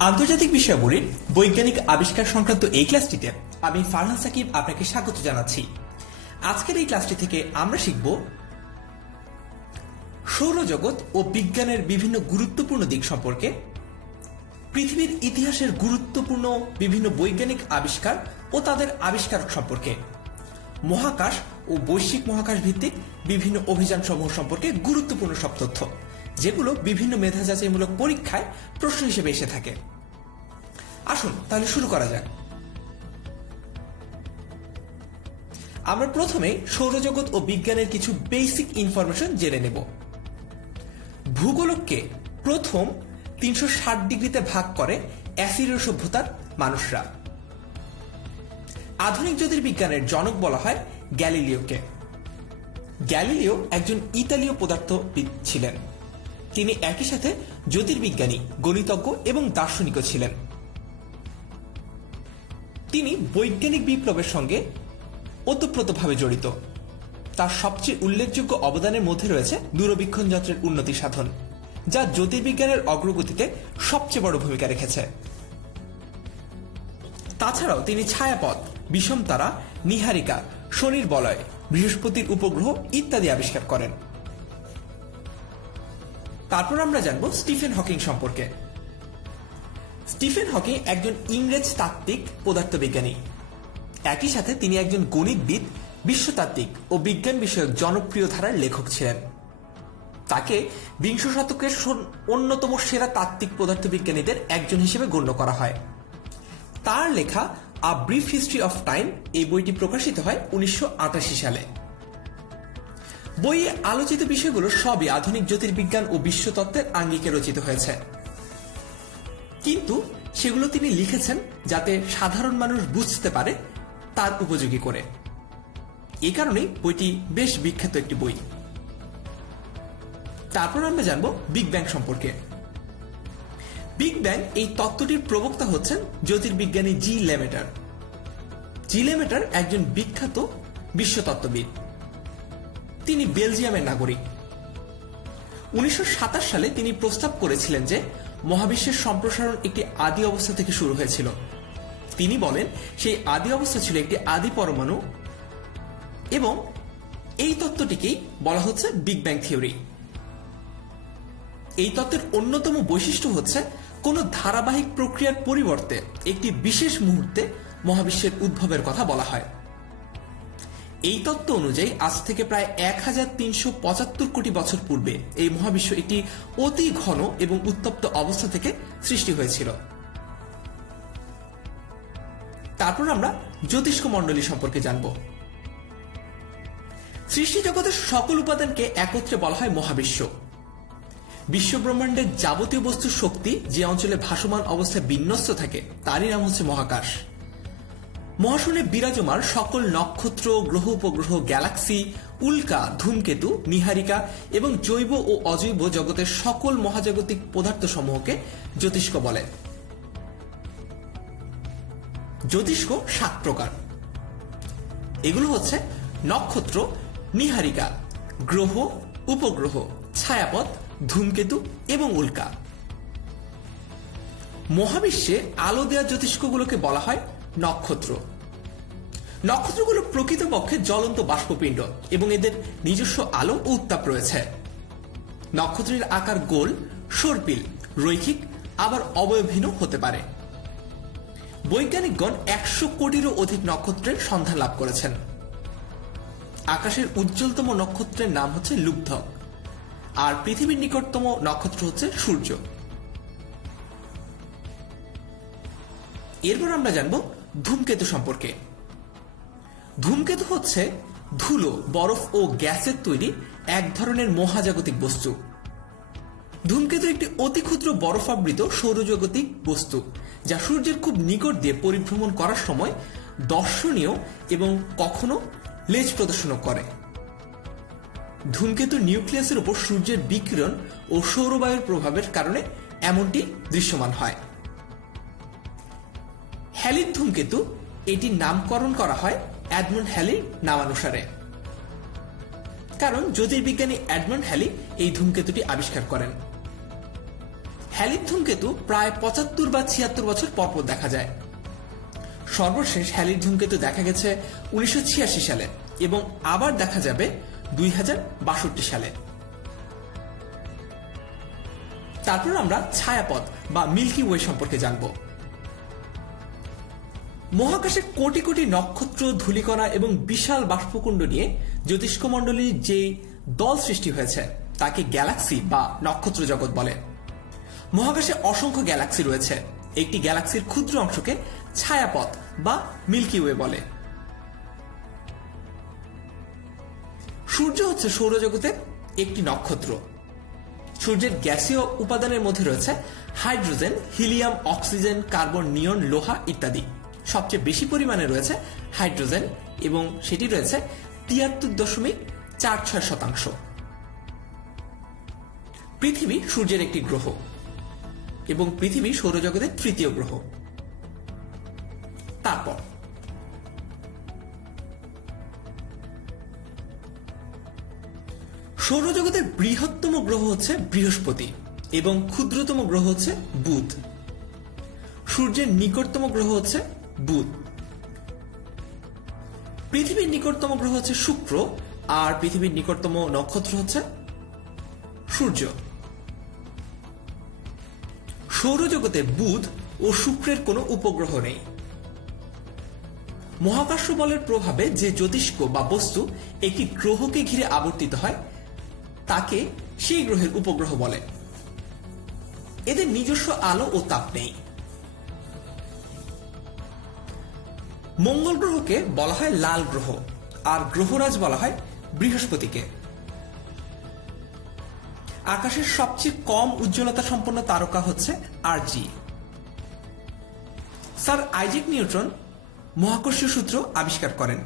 আন্তর্জাতিক বিষয়াবলীর বৈজ্ঞানিক আবিষ্কার সংক্রান্ত এই ক্লাসটিতে আমি ফারহান সাকিব আপনাকে স্বাগত জানাচ্ছি। আজকের এই ক্লাসটি থেকে আমরা শিখব সৌরজগৎ ও বিজ্ঞানের বিভিন্ন গুরুত্বপূর্ণ দিক সম্পর্কে, পৃথিবীর ইতিহাসের গুরুত্বপূর্ণ বিভিন্ন বৈজ্ঞানিক আবিষ্কার ও তাদের আবিষ্কারক সম্পর্কে, মহাকাশ ও বৈশ্বিক মহাকাশ ভিত্তিক বিভিন্ন অভিযান সমূহ সম্পর্কে গুরুত্বপূর্ণ সব তথ্য, যেগুলো বিভিন্ন মেধা যাচাইমূলক পরীক্ষায় প্রশ্ন হিসেবে এসে থাকে। আসুন তাহলে শুরু করা যাক। আমরা প্রথমে সৌরজগৎ ও বিজ্ঞানের কিছু বেসিক ইনফরমেশন জেনে নেব। ভূগোলককে প্রথম 360 ডিগ্রিতে ভাগ করে অ্যাসিরীয় সভ্যতার মানুষরা। আধুনিক জ্যোতির্বিজ্ঞানের জনক বলা হয় গ্যালিলিওকে। গ্যালিলিও একজন ইতালীয় পদার্থবিদ ছিলেন। তিনি একই সাথে জ্যোতির্বিজ্ঞানী, গণিতজ্ঞ এবং দার্শনিকও ছিলেন। তিনি বৈজ্ঞানিক বিপ্লবের সঙ্গে ওতপ্রোতভাবে জড়িত। তার সবচেয়ে উল্লেখযোগ্য অবদানের মধ্যে রয়েছে দূরবীক্ষণ যন্ত্রের উন্নতি সাধন, যা জ্যোতির্বিজ্ঞানের অগ্রগতিতে সবচেয়ে বড় ভূমিকা রেখেছে। তাছাড়াও তিনি ছায়াপথ, বিষম তারা, নীহারিকা, শনির বলয়, বৃহস্পতির উপগ্রহ ইত্যাদি আবিষ্কার করেন। তারপর আমরা জানব স্টিফেন হকিং সম্পর্কে। স্টিফেন হকিং একজন ইংরেজ তাত্ত্বিক পদার্থবিজ্ঞানী। একই সাথে তিনি একজন গণিতবিদ, বিশ্বতাত্ত্বিক ও বিজ্ঞান বিষয়ক জনপ্রিয় ধারার লেখক ছিলেন। তাকে বিংশ শতকের অন্যতম সেরা তাত্ত্বিক পদার্থবিজ্ঞানীদের একজন হিসেবে গণ্য করা হয়। তার লেখা a brief history of time এই বইটি প্রকাশিত হয় 1988 সালে। বইয়ে আলোচিত বিষয়গুলো সবই আধুনিক জ্যোতির্বিজ্ঞান ও বিশ্বতত্ত্বের আঙ্গিকে রচিত হয়েছে, কিন্তু সেগুলো তিনি লিখেছেন যাতে সাধারণ মানুষ বুঝতে পারে তার উপযোগী করে। এ কারণেই বইটি বেশ বিখ্যাত একটি বই। তারপর আমরা জানব বিগ ব্যাং সম্পর্কে। বিগ ব্যাং এই তত্ত্বটির প্রবক্তা হচ্ছেন জ্যোতির্বিজ্ঞানী জি লেমেটার। জি লেমেটার একজন বিখ্যাত বিশ্বতত্ত্ববিদ। তিনি বেলজিয়ামের নাগরিক। 1927 সালে তিনি প্রস্তাব করেছিলেন যে মহাবিশ্বের সম্প্রসারণ একটি আদি অবস্থা থেকে শুরু হয়েছিল। তিনি বলেন সেই আদি অবস্থা ছিল একটি আদি পরমাণু, এবং এই তত্ত্বটিকেই বলা হচ্ছে বিগ ব্যাং থিওরি। এই তত্ত্বের অন্যতম বৈশিষ্ট্য হচ্ছে কোন ধারাবাহিক প্রক্রিয়ার পরিবর্তে একটি বিশেষ মুহূর্তে মহাবিশ্বের উদ্ভবের কথা বলা হয়। এই তত্ত্ব অনুযায়ী আজ থেকে প্রায় 1375 কোটি বছর পূর্বে এই মহাবিশ্ব একটি অতি ঘন এবং উত্তপ্ত অবস্থা থেকে সৃষ্টি হয়েছিল। তারপর আমরা জ্যোতিষ্ক মণ্ডলী সম্পর্কে জানব। সৃষ্টি জগতের সকল উপাদানকে একত্রে বলা হয় মহাবিশ্ব। বিশ্বব্রহ্মাণ্ডের যাবতীয় বস্তুর শক্তি যে অঞ্চলে ভাসমান অবস্থায় বিন্যস্ত থাকে তারই নাম হচ্ছে মহাকাশ। মহাশূন্যে বিরাজমান সকল নক্ষত্র, গ্রহ, উপগ্রহ, গ্যালাক্সি, উল্কা, ধূমকেতু, নীহারিকা এবং জৈব ও অজৈব জগতের সকল মহাজাগতিক পদার্থ সমূহকে জ্যোতিষ্ক বলে। জ্যোতিষ্ক 7 প্রকার। এগুলো হচ্ছে নক্ষত্র, নীহারিকা, গ্রহ, উপগ্রহ, ছায়াপথ, ধূমকেতু এবং উল্কা। মহাবিশ্বে আলো দেয়া জ্যোতিষ্কগুলোকে বলা হয় নক্ষত্র। নক্ষত্রগুলো প্রকৃতপক্ষে জ্বলন্ত বাষ্পপিণ্ড এবং এদের নিজস্ব আলো ও উত্তাপ রয়েছে। নক্ষত্রের আকার গোল, সর্পিল, রৈখিক, আবার অবয়বহীন হতে পারে। বৈজ্ঞানিকগণ 100 কোটিরও অধিক নক্ষত্রের সন্ধান লাভ করেছেন। আকাশের উজ্জ্বলতম নক্ষত্রের নাম হচ্ছে লুব্ধক, আর পৃথিবীর নিকটতম নক্ষত্র হচ্ছে সূর্য। এরপর আমরা জানব ধূমকেতু সম্পর্কে। ধূমকেতু হচ্ছে ধুলো, বরফ ও গ্যাসের তৈরি এক ধরনের মহাজাগতিক বস্তু। ধূমকেতু একটি অতি ক্ষুদ্র বরফাবৃত সৌরজাগতিক বস্তু, যা সূর্যের খুব নিকট দিয়ে পরিভ্রমণ করার সময় দর্শনীয় এবং কখনো লেজ প্রদর্শনও করে। ধূমকেতুর নিউক্লিয়াসের উপর সূর্যের বিকিরণ ও সৌরবায়ুর প্রভাবের কারণে এমনটি দৃশ্যমান হয়। হ্যালির ধূমকেতু এটির নামকরণ করা হয় এডমন্ড হ্যালির নামানুসারে, কারণ জ্যোতির্বিজ্ঞানী এডমন্ড হ্যালি এই ধূমকেতুটি আবিষ্কার করেন। হ্যালির ধূমকেতু প্রায় ৭৫ বা ৭৬ বছর পরপর দেখা যায়। সর্বশেষ হ্যালির ধূমকেতু দেখা গেছে ১৯৮৬ সালে এবং আবার দেখা যাবে ২০৬২ সালে। তারপর আমরা ছায়াপথ বা মিল্কি ওয়ে সম্পর্কে জানব। মহাকাশে কোটি কোটি নক্ষত্র, ধূলিকণা এবং বিশাল বাষ্পকুণ্ড নিয়ে জ্যোতিষ্কমণ্ডলীর যে দল সৃষ্টি হয়েছে তাকে গ্যালাক্সি বা নক্ষত্র জগৎ বলে। মহাকাশে অসংখ্য গ্যালাক্সি রয়েছে। একটি গ্যালাক্সির ক্ষুদ্র অংশকে ছায়াপথ বা মিল্কি ওয়ে বলে। সূর্য হচ্ছে সৌরজগতের একটি নক্ষত্র। সূর্যের গ্যাসীয় উপাদানের মধ্যে রয়েছে হাইড্রোজেন, হিলিয়াম, অক্সিজেন, কার্বন, নিয়ন, লোহা ইত্যাদি। সবচেয়ে বেশি পরিমাণে রয়েছে হাইড্রোজেন এবং সেটি রয়েছে ৭৩.৪৬%। পৃথিবী সূর্যের একটি গ্রহ এবং পৃথিবী সৌরজগতের তৃতীয় গ্রহ। তারপর সৌরজগতের বৃহত্তম গ্রহ হচ্ছে বৃহস্পতি এবং ক্ষুদ্রতম গ্রহ হচ্ছে বুধ। সূর্যের নিকটতম গ্রহ হচ্ছে বুধ। পৃথিবীর নিকটতম গ্রহ হচ্ছে শুক্র আর পৃথিবীর নিকটতম নক্ষত্র হচ্ছে সূর্য। সৌরজগতে বুধ ও শুক্রের কোনো উপগ্রহ নেই। মহাকাশ বলের প্রভাবে যে জ্যোতিষ্ক বা বস্তু একটি গ্রহকে ঘিরে আবর্তিত হয় তাকে সেই গ্রহের উপগ্রহ বলে। এদের নিজস্ব আলো ও তাপ নেই। মঙ্গল গ্রহকে বলা হয় লাল গ্রহ আর গ্রহরাজ বলা হয় বৃহস্পতিকে। আকাশের সবচেয়ে কম উজ্জ্বলতা সম্পন্ন তারকা হচ্ছে আরজি। স্যার আইজ্যাক নিউটন মহাকর্ষীয় সূত্র আবিষ্কার করেন।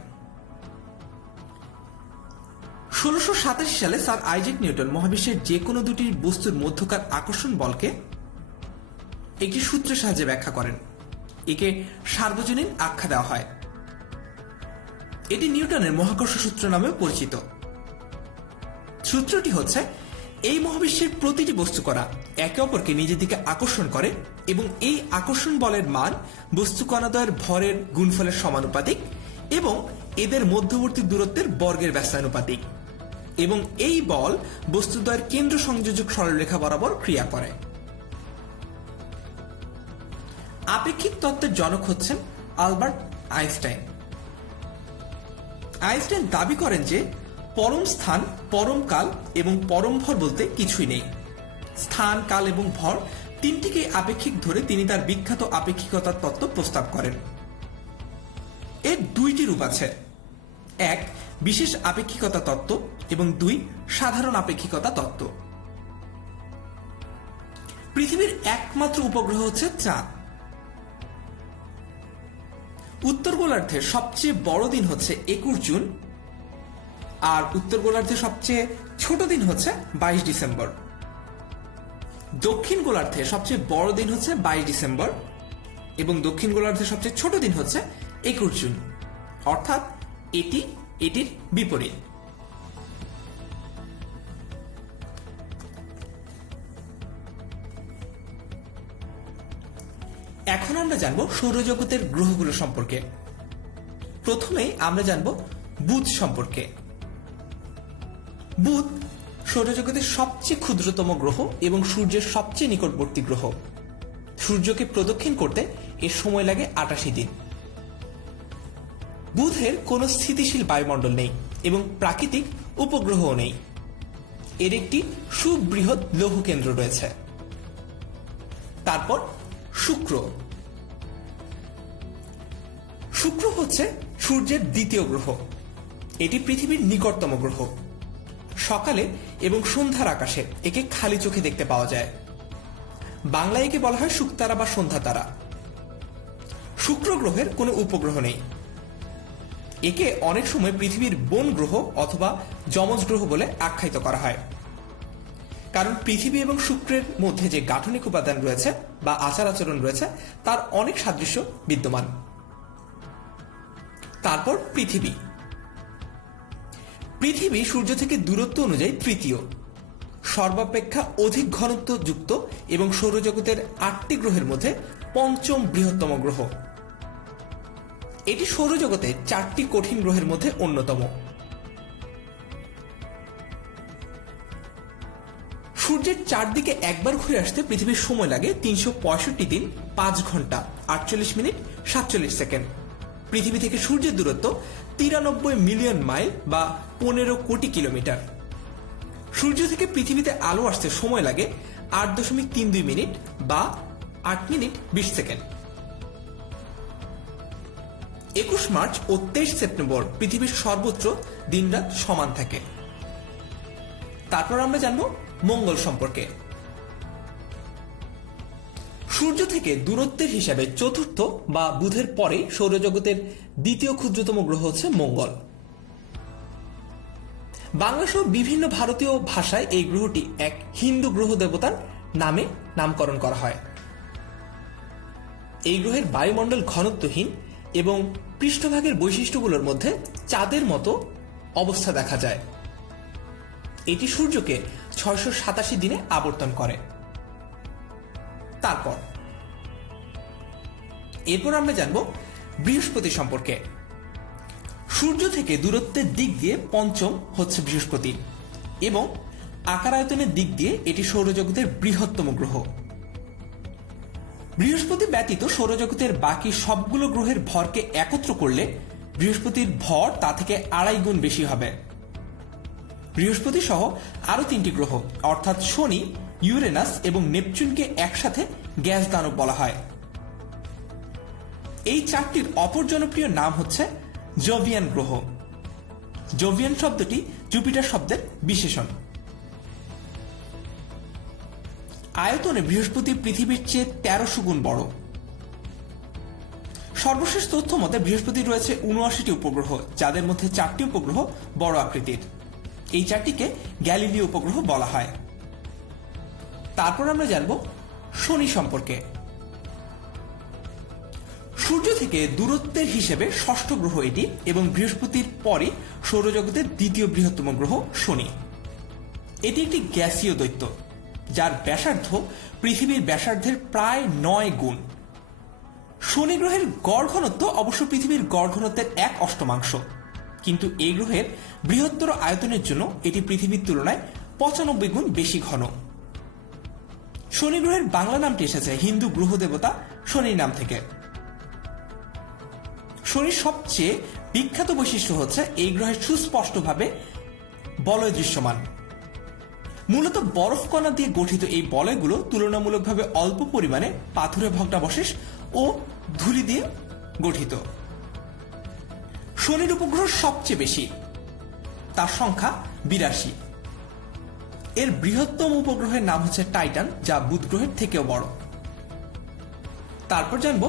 ১৬৮৭ সালে স্যার আইজ্যাক নিউটন মহাবিশ্বের যে কোনো দুটি বস্তুর মধ্যকার আকর্ষণ বলকে একটি সূত্রের সাহায্যে ব্যাখ্যা করেন। একে সার্বজনীন আখ্যা দেওয়া হয়। এটি নিউটনের মহাকর্ষ সূত্র নামেও পরিচিত। সূত্রটি হচ্ছে, এই মহাবিশ্বের প্রতিটি বস্তু কণা একে অপরকে নিজের দিকে আকর্ষণ করে এবং এই আকর্ষণ বলের মান বস্তু কণাদ্বয়ের ভরের গুণফলের সমানুপাতিক এবং এদের মধ্যবর্তী দূরত্বের বর্গের ব্যস্তানুপাতিক এবং এই বল বস্তুদ্বয়ের কেন্দ্র সংযোজক সরলরেখা বরাবর ক্রিয়া করে। আপেক্ষিক তত্ত্বের জনক হচ্ছেন আলবার্ট আইনস্টাইন। আইনস্টাইন দাবি করেন যে পরম স্থান, পরম কাল এবং পরম ভর বলতে কিছুই নেই। স্থান, কাল এবং ভর তিনটিকে আপেক্ষিক ধরে তিনি তার বিখ্যাত আপেক্ষিকতার তত্ত্ব প্রস্তাব করেন। এর দুইটি রূপ আছে, এক বিশেষ আপেক্ষিকতা তত্ত্ব এবং দুই সাধারণ আপেক্ষিকতা তত্ত্ব। পৃথিবীর একমাত্র উপগ্রহ হচ্ছে চাঁদ। উত্তর গোলার্ধের সবচেয়ে বড় দিন হচ্ছে ২১ জুন আর উত্তর গোলার্ধের সবচেয়ে ছোট দিন হচ্ছে ২২ ডিসেম্বর। দক্ষিণ গোলার্ধের সবচেয়ে বড় দিন হচ্ছে ২২ ডিসেম্বর এবং দক্ষিণ গোলার্ধের সবচেয়ে ছোট দিন হচ্ছে ২১ জুন, অর্থাৎ এটি এটির বিপরীত। এখন আমরা জানব সৌরজগতের গ্রহগুলো সম্পর্কে। প্রথমে আমরা জানব বুধ সম্পর্কে। বুধ সৌরজগতের সবচেয়ে ক্ষুদ্রতম গ্রহ এবং সূর্যের সবচেয়ে নিকটবর্তী গ্রহ। সূর্যকে প্রদক্ষিণ করতে এর সময় লাগে ৮৮ দিন। বুধের কোনো স্থিতিশীল বায়ুমণ্ডল নেই এবং প্রাকৃতিক উপগ্রহও নেই। এর একটি সুবৃহৎ লৌহ কেন্দ্র রয়েছে। তারপর শুক্র। শুক্র হচ্ছে সূর্যের দ্বিতীয় গ্রহ। এটি পৃথিবীর নিকটতম গ্রহ। সকালে এবং সন্ধ্যার আকাশে একে খালি চোখে দেখতে পাওয়া যায়। বাংলায় একে বলা হয় শুকতারা বা সন্ধ্যা তারা। শুক্র গ্রহের কোনো উপগ্রহ নেই। একে অনেক সময় পৃথিবীর বোন গ্রহ অথবা যমজ গ্রহ বলে আখ্যায়িত করা হয়, কারণ পৃথিবী এবং শুক্রের মধ্যে যে গাঠনিক উপাদান রয়েছে বা আচার আচরণ রয়েছে তার অনেক সাদৃশ্য বিদ্যমান। তারপর পৃথিবী। পৃথিবী সূর্য থেকে দূরত্ব অনুযায়ী তৃতীয়। সর্বাপেক্ষা অধিক ঘনত্ব যুক্ত এবং সৌরজগতের 8টি গ্রহের মধ্যে পঞ্চম বৃহত্তম গ্রহ। এটি সৌরজগতের 4টি কঠিন গ্রহের মধ্যে অন্যতম। সূর্যের চারদিকে একবার ঘুরে আসতে পৃথিবীর সময় লাগে 365 দিন 5 ঘন্টা 48 মিনিট 47 সেকেন্ড। পৃথিবী থেকে সূর্যের দূরত্ব 93 মিলিয়ন মাইল বা 15 কোটি কিলোমিটার। সূর্য থেকে পৃথিবীতে আলো আসতে সময় লাগে 8.32 মিনিট বা 8 মিনিট 20 সেকেন্ড। 21 মার্চ ও 23 সেপ্টেম্বর পৃথিবীর সর্বত্র দিনরাত সমান থাকে। তারপর আমরা জানব মঙ্গল সম্পর্কে। সূর্য থেকে দূরত্বের হিসাবে চতুর্থ বা বুধের পরে সৌরজগতের দ্বিতীয় ক্ষুদ্রতম গ্রহ হচ্ছে মঙ্গল। বাংলা সহ বিভিন্ন ভারতীয় ভাষায় এই গ্রহটি এক হিন্দু গ্রহ দেবতার নামে নামকরণ করা হয়। এই গ্রহের বায়ুমণ্ডল ঘনত্বহীন এবং পৃষ্ঠভাগের বৈশিষ্ট্যগুলোর মধ্যে চাঁদের মতো অবস্থা দেখা যায়। এটি সূর্যকে 687 দিনে আবর্তন করে। এরপর আমরা জানব বৃহস্পতি সম্পর্কে। সূর্য থেকে দূরত্বের দিক দিয়ে পঞ্চম হচ্ছে বৃহস্পতি এবং আকার আয়তনের দিক দিয়ে এটি সৌরজগতের বৃহত্তম গ্রহ। বৃহস্পতি ব্যতীত সৌরজগতের বাকি সবগুলো গ্রহের ভরকে একত্র করলে বৃহস্পতির ভর তা থেকে 2.5 গুণ বেশি হবে। বৃহস্পতি সহ আরো 3টি গ্রহ অর্থাৎ শনি, ইউরেনাস এবং নেপচুনকে একসাথে গ্যাস দানব বলা হয়। এই 4টির অপর জনপ্রিয় নাম হচ্ছে জোভিয়ান গ্রহ। জোভিয়ান শব্দটি জুপিটার শব্দের বিশেষণ। আয়তনে বৃহস্পতি পৃথিবীর চেয়ে 1300 গুণ বড়। সর্বশেষ তথ্য মতে বৃহস্পতি রয়েছে 79টি উপগ্রহ, যাদের মধ্যে 4টি উপগ্রহ বড় আকৃতির। এই 4টিকে গ্যালিলিও উপগ্রহ বলা হয়। তারপর আমরা জানব শনি সম্পর্কে। সূর্য থেকে দূরত্বের হিসেবে ষষ্ঠ গ্রহ এটি এবং বৃহস্পতির পরে সৌরজগতের দ্বিতীয় বৃহত্তম গ্রহ শনি। এটি একটি গ্যাসীয় দৈত্য যার ব্যাসার্ধ পৃথিবীর ব্যাসার্ধের প্রায় 9 গুণ। শনি গ্রহের গড় ঘনত্ব অবশ্য পৃথিবীর গড় ঘনত্বের 1/8, কিন্তু এই গ্রহের বৃহত্তর আয়তনের জন্য এটি পৃথিবীর তুলনায় 95 গুণ বেশি ঘন। শনি গ্রহের বাংলা নামটি এসেছে হিন্দু গ্রহ দেবতা শনির নাম থেকে। শনির সবচেয়ে বিখ্যাত বৈশিষ্ট্য হচ্ছে এই গ্রহের সুস্পষ্টভাবে বলয় দৃশ্যমান। মূলত বরফ কণা দিয়ে গঠিত এই বলয়গুলো তুলনামূলকভাবে অল্প পরিমাণে পাথুরে ভগ্নাবশেষ ও ধূলি দিয়ে গঠিত। শনির উপগ্রহ সবচেয়ে বেশি, তার সংখ্যা 82। এর বৃহত্তম উপগ্রহের নাম হচ্ছে টাইটান, যা বুধ গ্রহের থেকেও বড়। তারপর জানব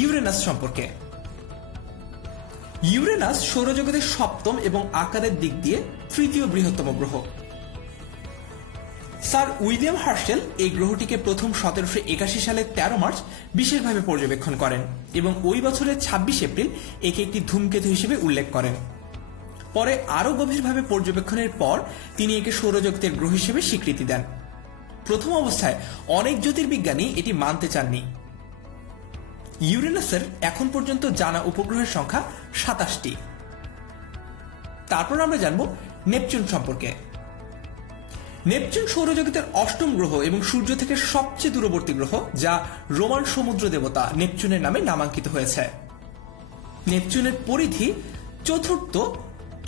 ইউরেনাস সম্পর্কে। ইউরেনাস সৌরজগতের সপ্তম এবং আকারের দিক দিয়ে তৃতীয় বৃহত্তম গ্রহ। স্যার উইলিয়াম হার্শেল এই গ্রহটিকে প্রথম 1781 সালে 13 মার্চ বিশেষভাবে পর্যবেক্ষণ করেন এবং ওই বছরের 26 এপ্রিল একে একটি ধূমকেতু হিসেবে উল্লেখ করেন। পরে আরো গভীরভাবে পর্যবেক্ষণের পর তিনি একে সৌরজগতের গ্রহ হিসেবে স্বীকৃতি দেন। প্রথম অবস্থায় অনেক জ্যোতির্বিজ্ঞানী এটি মানতে চাননি। ইউরেনাসের এখন পর্যন্ত জানা উপগ্রহের সংখ্যা 27টি। তারপর আমরা জানব নেপচুন সম্পর্কে। নেপচুন সৌরজগতের 8ম গ্রহ এবং সূর্য থেকে সবচেয়ে দূরবর্তী গ্রহ, যা রোমান সমুদ্র দেবতা নেপচুনের নামে নামাঙ্কিত হয়েছে। নেপচুনের পরিধি 4র্থ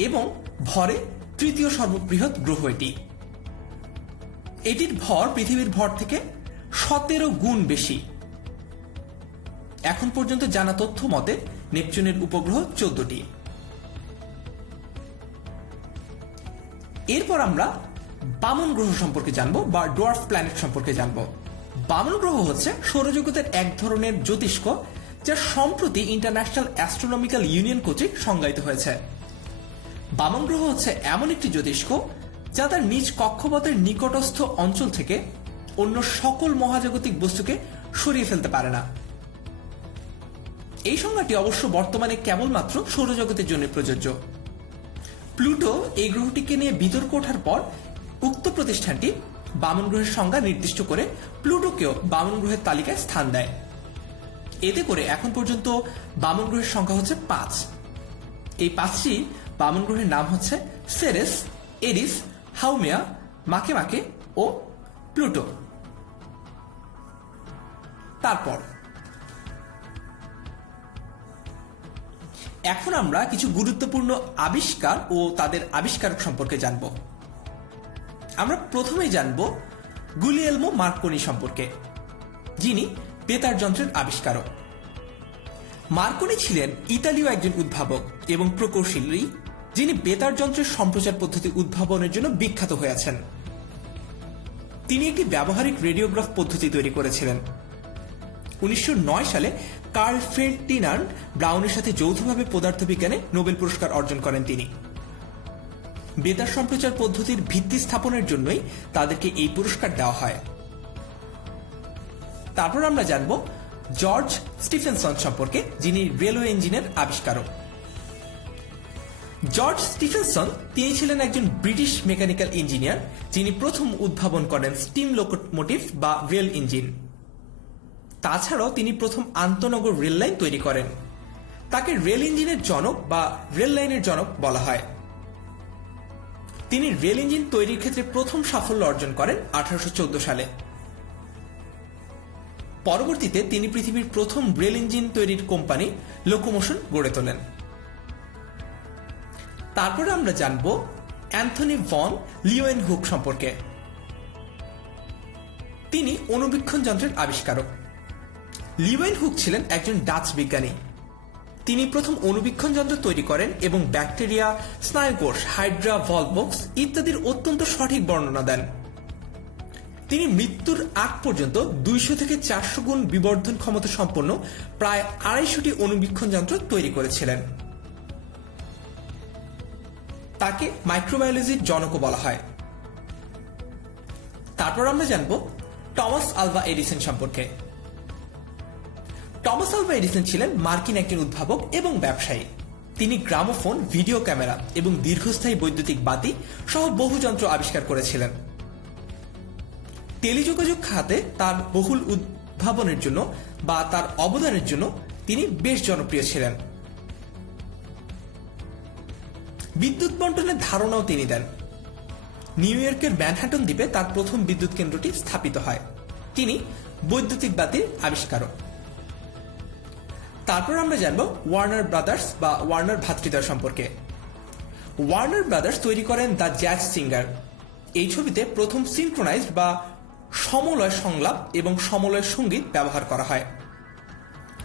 এবং ভরে 3য় সর্ববৃহৎ গ্রহ এটি। এটির ভর পৃথিবীর ভর থেকে 17 গুণ বেশি। এখন পর্যন্ত জানা তথ্য মতে নেপচুনের উপগ্রহ 14টি। এরপর আমরা বামন গ্রহ সম্পর্কে জানবো বা ডোয়ার্ফ প্ল্যানেট সম্পর্কে জানবো। বামন গ্রহ হচ্ছে সৌরজগতের এক ধরনের জ্যোতিষ্ক যা সম্প্রতি ইন্টারন্যাশনাল অ্যাস্ট্রোনমিক্যাল ইউনিয়ন কর্তৃক সংজ্ঞায়িত হয়েছে। বামন গ্রহ হচ্ছে এমন একটি জ্যোতিষ্ক যা তার নিজ কক্ষপথের নিকটস্থ অঞ্চল থেকে অন্য সকল মহাজাগতিক বস্তুকে সরিয়ে ফেলতে পারে না। এই সংজ্ঞাটি অবশ্য বর্তমানে কেবলমাত্র সৌরজগতের জন্য প্রযোজ্য। প্লুটো এই গ্রহটিকে নিয়ে বিতর্ক ওঠার পর উক্ত প্রতিষ্ঠানটি বামন গ্রহের সংজ্ঞা নির্দিষ্ট করে প্লুটোকেও বামন গ্রহের তালিকায় স্থান দেয়। এতে করে এখন পর্যন্ত বামন গ্রহের সংখ্যা হচ্ছে 5। এই 5টি বামন গ্রহের নাম হচ্ছে সেরেস, এরিস, হাউমেয়া, মাকেমাকে ও প্লুটো। তারপর এখন আমরা কিছু গুরুত্বপূর্ণ আবিষ্কার ও তাদের আবিষ্কারক সম্পর্কে জানব। আমরা প্রথমেই জানব গুলিয়েলমো মার্কনি সম্পর্কে, যিনি বেতার যন্ত্রের আবিষ্কারক। মার্কনি ছিলেন ইতালীয় একজন উদ্ভাবক এবং প্রকৌশলী, যিনি বেতার যন্ত্রের সম্প্রচার পদ্ধতি উদ্ভাবনের জন্য বিখ্যাত হয়েছেন। তিনি একটি ব্যবহারিক রেডিওগ্রাফ পদ্ধতি তৈরি করেছিলেন। 1909 সালে কার্ল ফার্ডিনান্ড ব্রাউনের সাথে যৌথভাবে পদার্থবিজ্ঞানে নোবেল পুরস্কার অর্জন করেন তিনি। বেতার সম্প্রচার পদ্ধতির ভিত্তি স্থাপনের জন্যই তাদেরকে এই পুরস্কার দেওয়া হয়। তারপর আমরা জানব জর্জ স্টিফেনসন সম্পর্কে, যিনি রেলওয়ে ইঞ্জিনের আবিষ্কারক। জর্জ স্টিফেনসন তিনি ছিলেন একজন ব্রিটিশ মেকানিক্যাল ইঞ্জিনিয়ার, যিনি প্রথম উদ্ভাবন করেন স্টিম লোকোমোটিভ বা রেল ইঞ্জিন। তাছাড়াও তিনি প্রথম আন্তঃনগর রেল লাইন তৈরি করেন। তাকে রেল ইঞ্জিনের জনক বা রেল লাইনের জনক বলা হয়। তিনি রেল ইঞ্জিন তৈরির ক্ষেত্রে প্রথম সাফল্য অর্জন করেন 1814 সালে। পরবর্তীতে তিনি পৃথিবীর প্রথম রেল ইঞ্জিন তৈরির কোম্পানি লোকোমোশন গড়ে তোলেন। তারপরে আমরা জানব অ্যান্থনি ভন লিওয়েনহুক সম্পর্কে। তিনি অণুবীক্ষণ যন্ত্রের আবিষ্কারক। লিওয়েনহুক ছিলেন একজন ডাচ বিজ্ঞানী। তিনি প্রথম অণুবীক্ষণ যন্ত্র তৈরি করেন এবং ব্যাকটেরিয়া, স্নায়ুকোষ, হাইড্রা, ভলবক্স ইত্যাদির অত্যন্ত সঠিক বর্ণনা দেন। তিনি মৃত্যুর আগ পর্যন্ত 200 থেকে 400 গুণ বিবর্ধন ক্ষমতা সম্পন্ন প্রায় 250টি অণুবীক্ষণ যন্ত্র তৈরি করেছিলেন। তাকে মাইক্রোবায়োলজির জনকও বলা হয়। তারপর আমরা জানব টমাস আলভা এডিসন সম্পর্কে। টমাস আলভা এডিসন ছিলেন মার্কিন একজন উদ্ভাবক এবং ব্যবসায়ী। তিনি গ্রামোফোন, ভিডিও ক্যামেরা এবং দীর্ঘস্থায়ী বৈদ্যুতিক বাতি সহ বহু যন্ত্র আবিষ্কার করেছিলেন। টেলিযোগাযোগ খাতে তার বহুল উদ্ভাবনের জন্য বা তার অবদানের জন্য তিনি বেশ জনপ্রিয় ছিলেন। বিদ্যুৎ বন্টনের ধারণাও তিনি দেন। নিউ ইয়র্কের ম্যানহাটন দ্বীপে তার প্রথম বিদ্যুৎ কেন্দ্রটি স্থাপিত হয়। তিনি বৈদ্যুতিক বাতির আবিষ্কারক। তারপর আমরা জানব ওয়ার্নার ব্রাদার্স বা ওয়ার্নার ভ্রাতৃদ্বয় সম্পর্কে। ওয়ার্নার ব্রাদার্স তৈরি করেন দ্য জ্যাজ সিঙ্গার। এই ছবিতে প্রথম সিনক্রোনাইজড বা সমলয় সংলাপ এবং সমলয় সঙ্গীত ব্যবহার করা হয়।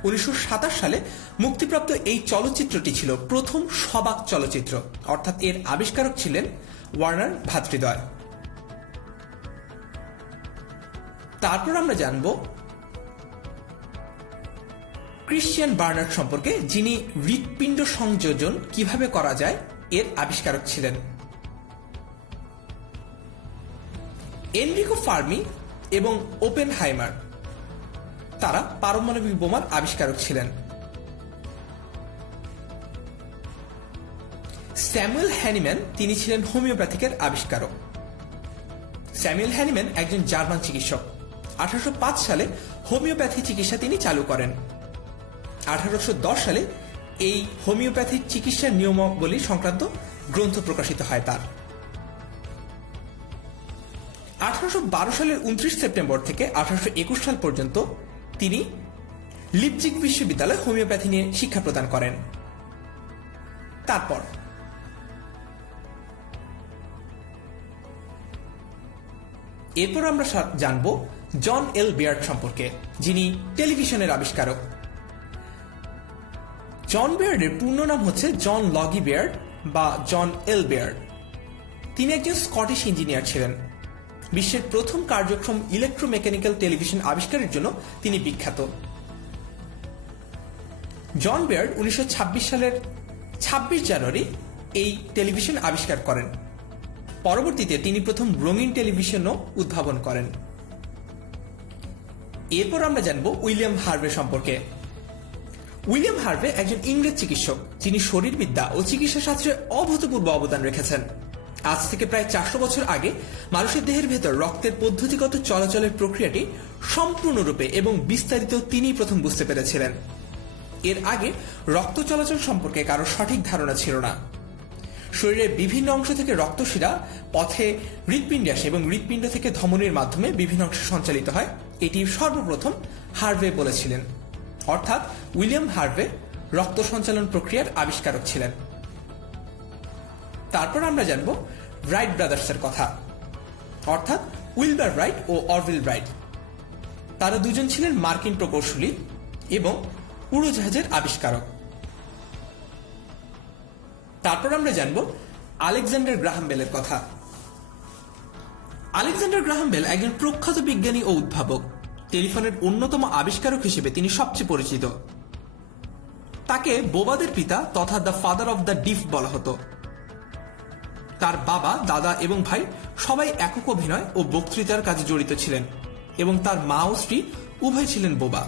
1927 সালে মুক্তিপ্রাপ্ত এই চলচ্চিত্রটি ছিল প্রথম সবাক চলচ্চিত্র, অর্থাৎ এর আবিষ্কারক ছিলেন ওয়ার্নার ভ্রাতৃদ্বয়। তারপর আমরা জানব ক্রিশ্চিয়ান বার্নার্ড সম্পর্কে, যিনি হৃৎপিণ্ড সংযোজন কিভাবে করা যায় এর আবিষ্কারক ছিলেন। এনরিকো ফার্মি এবং ওপেনহাইমার তারা পারমাণবিক বোমার আবিষ্কারক ছিলেন। স্যামুয়েল হ্যানিম্যান তিনি ছিলেন হোমিওপ্যাথিকের আবিষ্কারক। স্যামুয়েল হ্যানিম্যান একজন জার্মান চিকিৎসক। 1805 সালে হোমিওপ্যাথি চিকিৎসা তিনি চালু করেন। 1810 সালে এই হোমিওপ্যাথি চিকিৎসার নিয়মাবলী সংক্রান্ত গ্রন্থ প্রকাশিত হয় তার। 1812 সালের 29 সেপ্টেম্বর থেকে 1821 সাল পর্যন্ত তিনি লিপজিগ বিশ্ববিদ্যালয়ে হোমিওপ্যাথি নিয়ে শিক্ষা প্রদান করেন। তারপর এরপর আমরা জানব জন এল বেয়ার্ড সম্পর্কে, যিনি টেলিভিশনের আবিষ্কারক। জন বেয়ার্ডের পূর্ণ নাম হচ্ছে জন লগি বেয়ার্ড বা জন এল বেয়ার্ড। তিনি একজন স্কটিশ ইঞ্জিনিয়ার ছিলেন। বিশ্বের প্রথম কার্যক্ষম ইলেকট্রোমেকানিক্যাল টেলিভিশন আবিষ্কারের জন্য তিনি বিখ্যাত। জন বেয়ার্ড 1926 সালের 26 জানুয়ারি এই টেলিভিশন আবিষ্কার করেন। পরবর্তীতে তিনি প্রথম রঙিন টেলিভিশনও উদ্ভাবন করেন। এরপর আমরা জানব উইলিয়াম হার্ভে সম্পর্কে। উইলিয়াম হার্ভে একজন ইংরেজ চিকিৎসক, যিনি শরীরবিদ্যা ও চিকিৎসা শাস্ত্রে অভূতপূর্ব অবদান রেখেছেন। আজ থেকে প্রায় 400 বছর আগে মানুষের দেহের ভেতর রক্তের পদ্ধতিগত চলাচলের প্রক্রিয়াটি সম্পূর্ণরূপে এবং বিস্তারিত তিনিই প্রথম বুঝতে পেরেছিলেন। এর আগে রক্ত চলাচল সম্পর্কে কারো সঠিক ধারণা ছিল না। শরীরের বিভিন্ন অংশ থেকে রক্তশিরা পথে হৃৎপিণ্ডে আসে এবং হৃৎপিণ্ড থেকে ধমনীর মাধ্যমে বিভিন্ন অংশে সঞ্চালিত হয়। এটি সর্বপ্রথম হার্ভে বলেছিলেন, অর্থাৎ উইলিয়াম হার্ভে রক্ত সঞ্চালন প্রক্রিয়ার আবিষ্কারক ছিলেন। তারপর আমরা জানব রাইট ব্রাদার্সের কথা, অর্থাৎ উইলবার রাইট ও অরভিল রাইট। তারা দুজন ছিলেন মার্কিন প্রকৌশলী এবং উড়োজাহাজের আবিষ্কারক। তারপর আমরা জানব আলেকজান্ডার গ্রাহাম বেলের কথা। আলেকজান্ডার গ্রাহাম বেল একজন প্রখ্যাত বিজ্ঞানী ও উদ্ভাবক। টেলিফোনের অন্যতম আবিষ্কারক হিসেবে তিনি সবচেয়ে পরিচিত। তাকে বোবাদের পিতা তথা দ্য ফাদার অব দ্য ডিফ বলা হতো। তার বাবা, দাদা এবং ভাই সবাই একক অভিনয় ও বক্তৃতার কাজে জড়িত ছিলেন এবং তার মা ও স্ত্রী উভয় ছিলেন বোবা।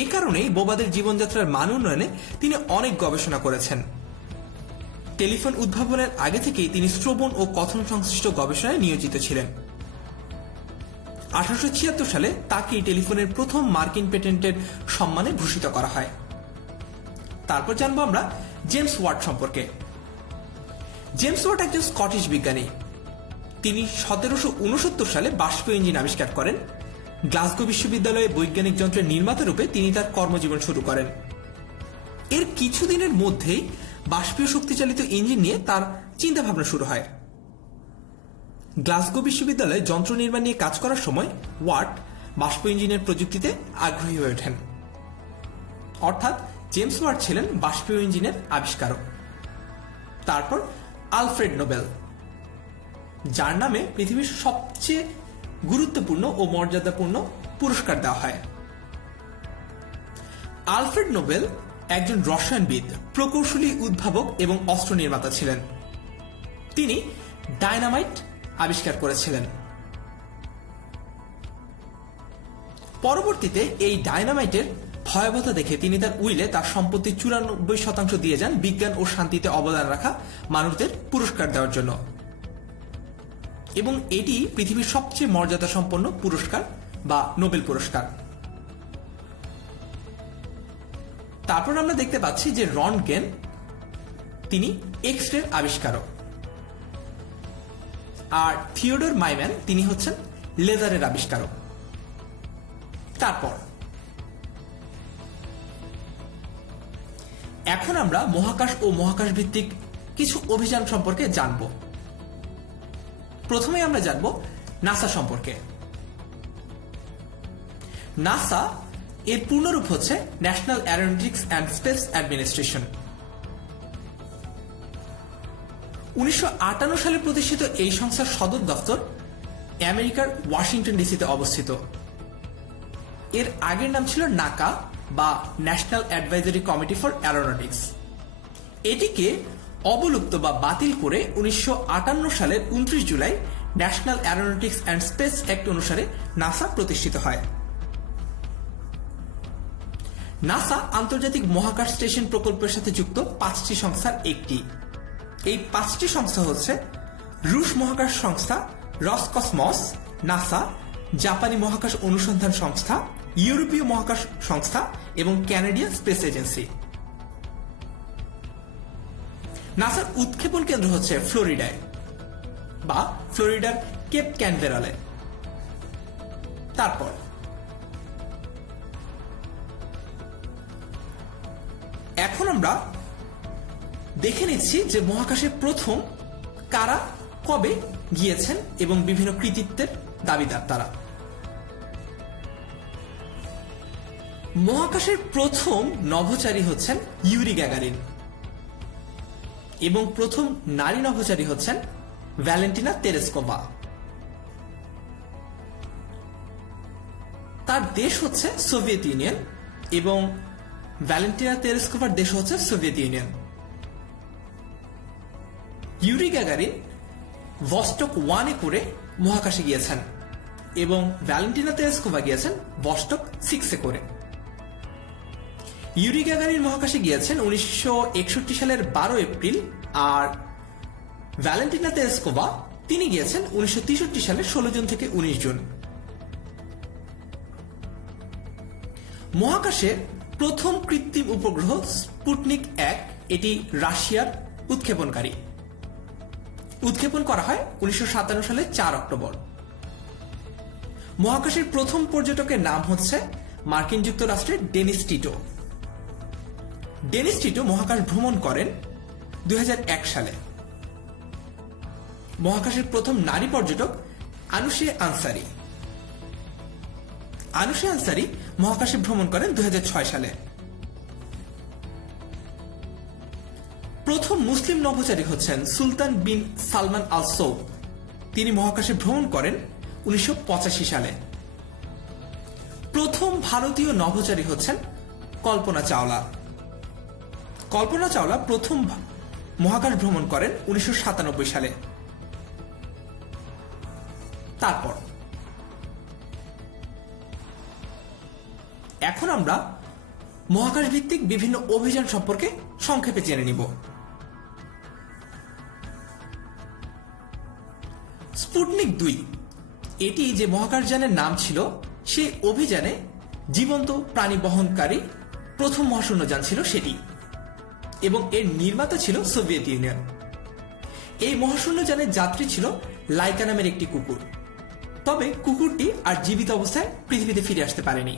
এ কারণেই বোবাদের জীবনযাত্রার মান উন্নয়নে তিনি অনেক গবেষণা করেছেন। টেলিফোন উদ্ভাবনের আগে থেকেই তিনি শ্রবণ ও কথন সংশ্লিষ্ট গবেষণায় নিয়োজিত ছিলেন। 1876 সালে তাকে টেলিফোনের প্রথম মার্কিন পেটেন্টের সম্মানে ভূষিত করা হয়। তারপর জানবো আমরা জেমস ওয়াট সম্পর্কে। জেমস ওয়াট একজন স্কটিশ বিজ্ঞানী। তিনি 1769 সালে বাষ্পীয় ইঞ্জিন আবিষ্কার করেন। গ্লাসগো বিশ্ববিদ্যালয়ে বৈজ্ঞানিক যন্ত্রের নির্মাতা রূপে তিনি তার কর্মজীবন শুরু করেন। এর কিছুদিনের মধ্যেই বাষ্পীয় শক্তিচালিত ইঞ্জিন নিয়ে তার চিন্তাভাবনা শুরু হয়। গ্লাসগো বিশ্ববিদ্যালয়ে যন্ত্র নির্মাণ নিয়ে কাজ করার সময় ওয়াট বাষ্প ইঞ্জিনের প্রযুক্তিতে আগ্রহী হয়ে ওঠেন। অর্থাৎ জেমস ওয়াট ছিলেন বাষ্পীয় ইঞ্জিনের আবিষ্কারক। তারপর আলফ্রেড নোবেল, যার নামে পৃথিবীর সবচেয়ে গুরুত্বপূর্ণ ও মর্যাদাপূর্ণ পুরস্কার দেওয়া হয়। আলফ্রেড নোবেল একজন রসায়নবিদ, প্রকৌশলী, উদ্ভাবক এবং অস্ত্র নির্মাতা ছিলেন। তিনি ডায়নামাইট আবিষ্কার করেছিলেন। পরবর্তীতে এই ডায়নামাইটের ভয়াবহতা দেখে তিনি তার উইলে তার সম্পত্তির 94% দিয়ে যান বিজ্ঞান ও শান্তিতে অবদান রাখা মানুষদের পুরস্কার দেওয়ার জন্য, এবং এটি পৃথিবীর সবচেয়ে মর্যাদা সম্পন্ন পুরস্কার বা নোবেল পুরস্কার। তারপর আমরা দেখতে পাচ্ছি যে রন্টগেন, তিনি এক্স রে আবিষ্কারক। আর থিওডর মাইম্যান, তিনি হচ্ছেন লেজারের আবিষ্কারক। তারপর এখন আমরা মহাকাশ ও মহাকাশ ভিত্তিক কিছু অভিযান সম্পর্কে জানব। প্রথমে আমরা জানব নাসা সম্পর্কে। নাসা এর পূর্ণরূপ হচ্ছে national Aeronautics and space administration. 1958 সালে প্রতিষ্ঠিত এই সংস্থার সদর দফতর আমেরিকার ওয়াশিংটন ডিসিতে অবস্থিত। এর আগের নাম ছিল নাকা বা national advisory committee for Aeronautics. এটিকে অবলুপ্ত বা বাতিল করে 1958 সালের 29 July national Aeronautics and space act অনুসারে নাসা প্রতিষ্ঠিত হয়। নাসা আন্তর্জাতিক মহাকাশ স্টেশন প্রকল্পের সাথে যুক্ত 5টি সংস্থার একটি। এই 5টি সংস্থা হচ্ছে রুশ মহাকাশ সংস্থা রসকসমস, নাসা, জাপানি মহাকাশ অনুসন্ধান সংস্থা, ইউরোপীয় মহাকাশ সংস্থা এবং কানাডিয়ান স্পেস এজেন্সি। নাসার উৎক্ষেপণ কেন্দ্র হচ্ছে ফ্লোরিডায় বা ফ্লোরিডার কেপ ক্যানভেরালে। তারপর এখন আমরা দেখে নিচ্ছি যে মহাকাশে প্রথম কারা কবে গিয়েছেন এবং বিভিন্ন কৃতিত্বের দাবিদার তারা। মহাকাশের প্রথম নভোচারী হচ্ছেন ইউরি গ্যাগারিন এবং প্রথম নারী নভোচারী হচ্ছেন ভ্যালেন্টিনা তেরেস্কোভা। তার দেশ হচ্ছে সোভিয়েত ইউনিয়ন এবং ভ্যালেন্টিনা তেরেস্কোভার দেশ হচ্ছে Soviet Union. Yuri Gagarin Vostok 1-এ করে মহাকাশে গিয়েছেন এবং ভ্যালেন্টিনা তেরেস্কোভা গিয়েছেন ভস্টক 6-এ করে। ইউরি গ্যাগারিন মহাকাশে গিয়েছেন 1961 সালের 12 এপ্রিল আর ভ্যালেন্টিনা তেরেস্কোভা তিনি গিয়েছেন 1963 সালের 16 জুন থেকে 19 জুন। মহাকাশের প্রথম কৃত্রিম উপগ্রহ স্পুটনিক 1 এটি রাশিয়ার উৎক্ষেপণকারী। উৎক্ষেপণ করা হয় 1957 সালের 4 অক্টোবর। মহাকাশের প্রথম পর্যটকের নাম হচ্ছে মার্কিন যুক্তরাষ্ট্রের ডেনিস টিটো। ডেনিস টিটো মহাকাশ ভ্রমণ করেন 2001 সালে। মহাকাশের প্রথম নারী পর্যটক আনুশে আনসারি। আনুশে আনসারি মহাকাশে ভ্রমণ করেন 2006 সালে। প্রথম মুসলিম নভোচারী হচ্ছেন সুলতান বিন সালমান আল সৌদ। তিনি মহাকাশে ভ্রমণ করেন 1985 সালে। প্রথম ভারতীয় নভোচারী হচ্ছেন কল্পনা চাওলা। কল্পনা চাওলা প্রথম মহাকাশ ভ্রমণ করেন 1997 সালে। তারপর এখন আমরা মহাকাশ ভিত্তিক বিভিন্ন অভিযান সম্পর্কে সংক্ষেপে জেনে নিব। স্পুটনিক 2 এটি যে মহাকাশযানের নাম ছিল, সেই অভিযানে জীবন্ত প্রাণী বহনকারী প্রথম মহাশূন্যযান ছিল সেটি, এবং এর নির্মাতা ছিল সোভিয়েত ইউনিয়ন। এই মহাশূন্যযানের যাত্রী ছিল লাইকা নামের একটি কুকুর, তবে কুকুরটি আর জীবিত অবস্থায় পৃথিবীতে ফিরে আসতে পারেনি।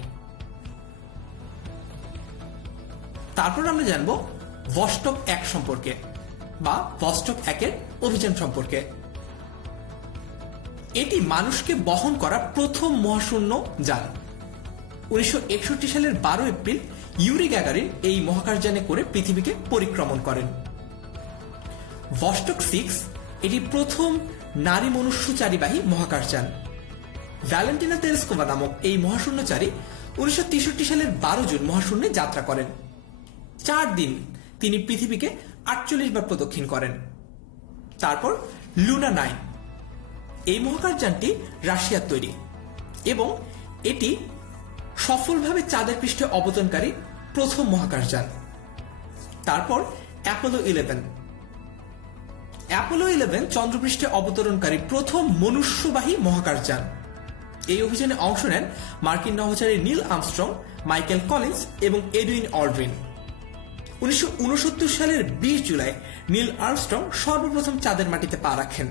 তারপর আমরা জানব ভস্টক 1 সম্পর্কে বা ভস্টক 1 অভিযান সম্পর্কে। এটি মানুষকে বহন করা প্রথম মহাশূন্য যান। 1961 সালের 12 এপ্রিল ইউরি গ্যাগারিন এই মহাকাশযানে করে পৃথিবীকে পরিক্রমণ করেন। ভস্টক 6 এটি প্রথম নারী মনুষ্যচারীবাহী মহাকাশযান। ভ্যালেন্টিনা তেরেস্কোভা নামক এই মহাশূন্যচারী 1963 সালের 12 জুন মহাশূন্যে যাত্রা করেন। 4 দিন তিনি পৃথিবীকে 48 বার প্রদক্ষিণ করেন। তারপর লুনা 9 এই মহাকাশযানটি রাশিয়ার তৈরি এবং এটি সফলভাবে চাঁদের পৃষ্ঠে অবতরণকারী প্রথম মহাকাশযান। তারপর অ্যাপোলো 11 অ্যাপোলো 11 চন্দ্রপৃষ্ঠে অবতরণকারী প্রথম মনুষ্যবাহী মহাকাশযান। এই অভিযানে অংশ নেন মার্কিন নভোচারী নীল আর্মস্ট্রং, মাইকেল কলিন্স এবং এডুইন অল্ড্রিন। 1969 সালের 20 জুলাই নীল আর্মস্ট্রং সর্বপ্রথম চাঁদের মাটিতে পা রাখেন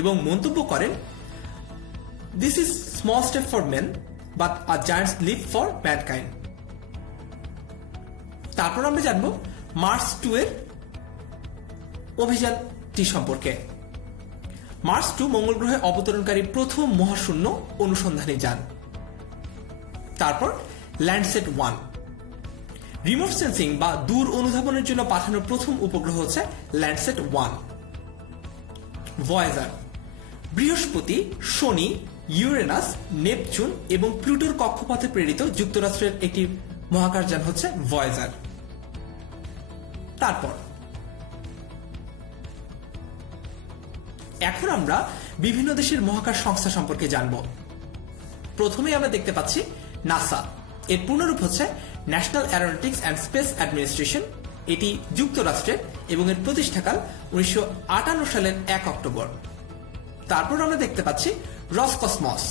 এবং মন্তব্য করেন, "this is small step for men but a giants leap for mankind". তারপর আমরা জানব মার্স 2 এর অভিযানটি সম্পর্কে। মার্স 2 মঙ্গল গ্রহে অবতরণকারী প্রথম মহাশূন্য অনুসন্ধানী যান। তারপর ল্যান্ডসেট 1 রিমোট সেন্সিং বা দূর অনুধাবনের জন্য পাঠানো প্রথম উপগ্রহ হচ্ছে ল্যান্ডসেট 1। ভয়েজার বৃহস্পতি, শনি, ইউরেনাস, নেপচুন এবং প্লুটোর কক্ষপথে প্রেরিত যুক্তরাষ্ট্রের একটি মহাকাশযান হচ্ছে ভয়েজার। তারপর এখন আমরা বিভিন্ন দেশের মহাকাশ সংস্থা সম্পর্কে জানব। প্রথমেই আমরা দেখতে পাচ্ছি নাসা। এর পূর্ণরূপ হচ্ছে national Aeronautics and space administration. এটি যুক্তরাষ্ট্রের এবং এর প্রতিষ্ঠাকাল 1958 সালের 1 অক্টোবর। তারপর আমরা দেখতে পাচ্ছি রসকসমস।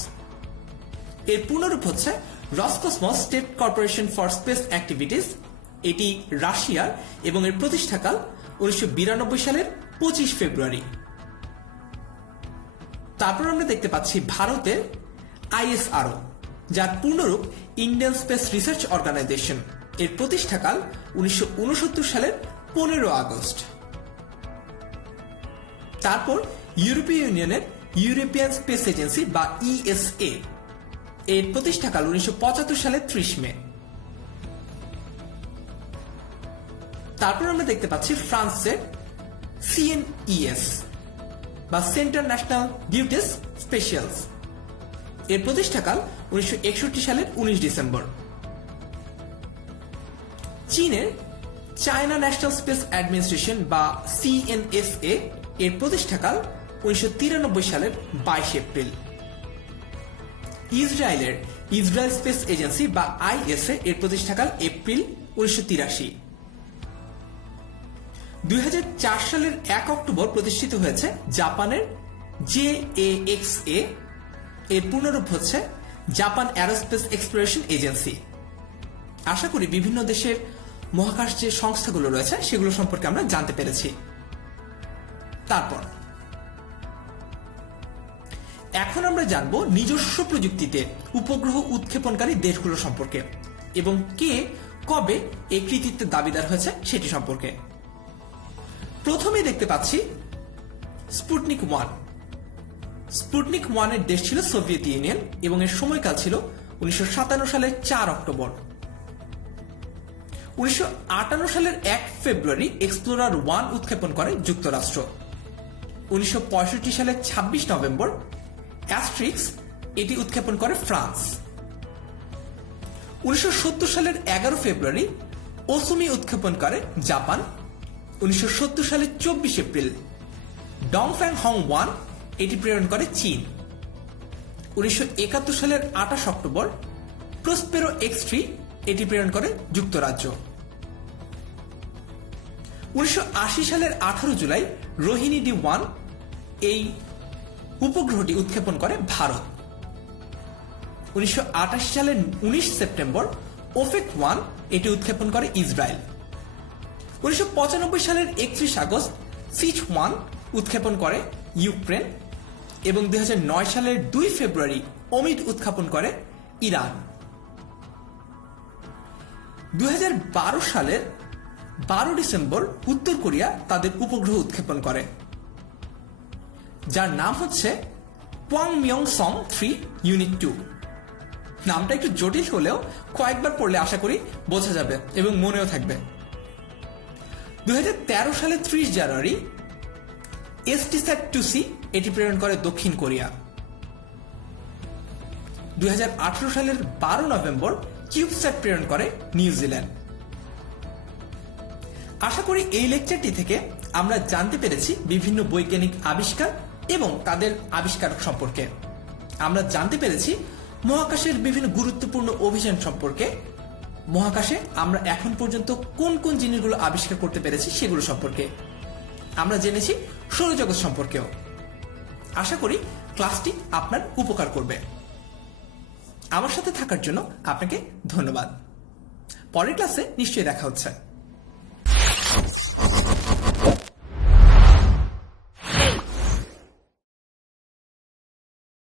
এর পূর্ণরূপ হচ্ছে Roscosmos state corporation for space activities. এটি রাশিয়ার এবং এর প্রতিষ্ঠাকাল 1992 সালের 25 ফেব্রুয়ারি। তারপর আমরা দেখতে পাচ্ছি ভারতের ISRO, যার পূর্ণরূপ ইন্ডিয়ান স্পেস রিসার্চ অর্গানাইজেশন। এর প্রতিষ্ঠাকাল 1969 সালের 15 আগস্ট। তারপর ইউরোপীয় ইউনিয়নের ইউরোপিয়ান স্পেস এজেন্সি বা ESA, এর প্রতিষ্ঠাকাল 1975 সালের 30 মে। তারপর আমরা দেখতে পাচ্ছি ফ্রান্সের CNES বা সেন্টার ন্যাশনাল ডিউটিস স্পেশালস। এর প্রতিষ্ঠাকাল 1961 সালের 19 ডিসেম্বর। চীনের চায়না ন্যাশনাল স্পেস অ্যাডমিনিস্ট্রেশন বা CNSA, এর প্রতিষ্ঠাকাল 1993 সালের 22 এপ্রিল। ইসরায়েলের ইসরায়েল স্পেস এজেন্সি বা ISA, এর প্রতিষ্ঠাকাল এপ্রিল 1983। 2004 সালের 1 অক্টোবর প্রতিষ্ঠিত হয়েছে জাপানের JAXA, এর পূর্ণরূপ হচ্ছে জাপান অ্যারোস্পেস এক্সপ্লোরেশন এজেন্সি। আশা করি বিভিন্ন দেশের মহাকাশ যে সংস্থাগুলো রয়েছে সেগুলো সম্পর্কে আমরা জানতে পেরেছি। তারপর এখন আমরা জানব নিজস্ব প্রযুক্তিতে উপগ্রহ উৎক্ষেপণকারী দেশগুলো সম্পর্কে এবং কে কবে এই কৃতিত্বের দাবিদার হয়েছে সেটি সম্পর্কে। প্রথমে দেখতে পাচ্ছি স্পুটনিক 1। স্পুটনিক 1 এর দেশ ছিল সোভিয়েত ইউনিয়ন এবং এর সময়কাল ছিল 1957 সালের 4 অক্টোবর। 1958 সালের 1 ফেব্রুয়ারি এক্সপ্লোরার 1 উৎক্ষেপণ করে যুক্তরাষ্ট্র। 1965 সালের 26 নভেম্বর অ্যাস্ট্রিক্স এটি উৎক্ষেপণ করে ফ্রান্স। 1970 সালের 11 ফেব্রুয়ারি ওসুমি উৎক্ষেপণ করে জাপান। 1970 সালের 24 এপ্রিল ডংফ্যাং হং 1 এটি প্রেরণ করে চীন। 1971 সালের 28 অক্টোবর প্রসপেরো X3 এটি প্রেরণ করে যুক্তরাজ্য। 1980 সালের 18 জুলাই রোহিণী D1 এই উপগ্রহটি উৎক্ষেপণ করে ভারত। 1988 সালের 19 সেপ্টেম্বর ওফেক 1 এটি উৎক্ষেপণ করে ইসরায়েল। 1995 সালের 31 আগস্ট সিচ 1 উৎক্ষেপণ করে ইউক্রেন এবং 2009 সালের 2 ফেব্রুয়ারি ওমিড উৎক্ষেপণ করে ইরান। 2012 সালের 12 ডিসেম্বর উত্তর কোরিয়া তাদের উপগ্রহ উৎক্ষেপণ করে, যার নাম হচ্ছে পোয়াংমিয়ং-সং 3 ইউনিট 2। নামটা একটু জটিল হলেও কয়েকবার পড়লে আশা করি বোঝা যাবে এবং মনেও থাকবে। 2013 সালের 30 জানুয়ারি STSat-2C এটি প্রেরণ করে দক্ষিণ কোরিয়া। 2018 সালের 12 নভেম্বর কিউবস্যাট প্রেরণ করে নিউজিল্যান্ড। আশা করি এই লেকচারটি থেকে আমরা জানতে পেরেছি বিভিন্ন বৈজ্ঞানিক আবিষ্কার এবং তাদের আবিষ্কারক সম্পর্কে। আমরা জানতে পেরেছি মহাকাশের বিভিন্ন গুরুত্বপূর্ণ অভিযান সম্পর্কে, মহাকাশে আমরা এখন পর্যন্ত কোন কোন জিনিসগুলো আবিষ্কার করতে পেরেছি সেগুলো সম্পর্কে। আমরা জেনেছি সৌরজগৎ সম্পর্কেও। আশা করি ক্লাসটি আপনার উপকার করবে। আমার সাথে থাকার জন্য আপনাকে ধন্যবাদ। পরের ক্লাসে নিশ্চয়ই দেখা হচ্ছে।